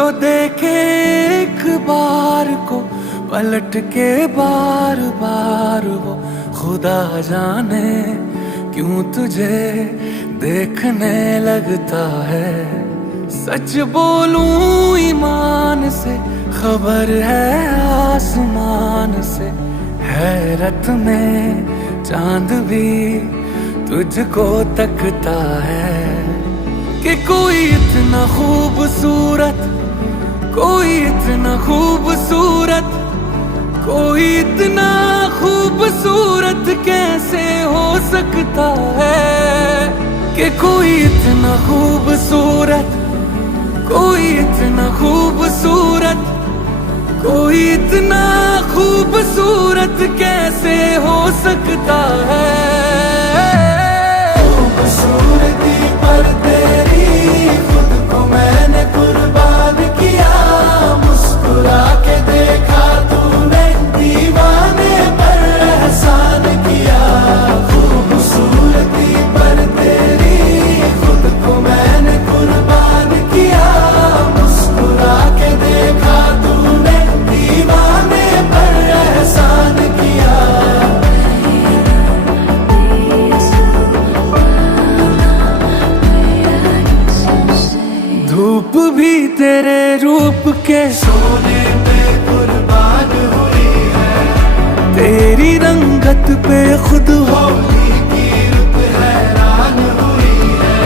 जो देखे एक बार को पलट के बार बार वो खुदा जाने क्यों तुझे देखने लगता है। सच बोलूं ईमान से खबर है आसमान से, हैरत में चांद भी तुझको तकता है कि कोई इतना खूबसूरत, कोई इतना खूबसूरत, कोई इतना खूबसूरत कैसे हो सकता है कि कोई इतना खूबसूरत, कोई इतना खूबसूरत, कोई इतना खूबसूरत कैसे हो सकता है। खूबसूरती पर तेरी खुद को मैंने कुर्बान किया, मुस्कुरा के देखा तूने दीवाने पर एहसान किया। खूबसूरती पर तेरी खुद को मैंने कुर्बान किया, मुस्कुरा के देखा तूने दीवाने पर एहसान किया। धूप भी तेरे रूप के सोने पे कुर्बान हुई है, तेरी रंगत पे खुद होली की रुत हैरान हुई है।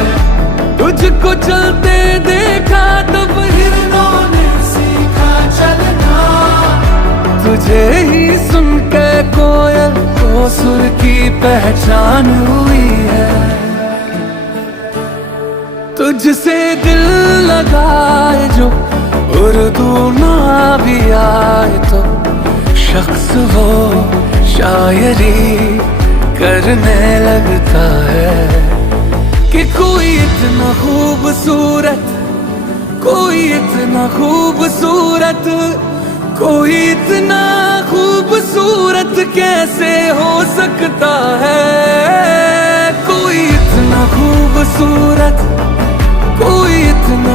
तुझको चलते देखा तब हिरणों ने सीखा चलना, तुझे ही सुन के कोयल को सुर की पहचान हुई है। तुझसे दिल लगाए जो उर्दू ना भी आए तो शख्स वो शायरी करने लगता है कि कोई इतना खूबसूरत, कोई इतना खूबसूरत, कोई इतना खूबसूरत कैसे हो सकता है। कोई इतना खूबसूरत, कोई इतना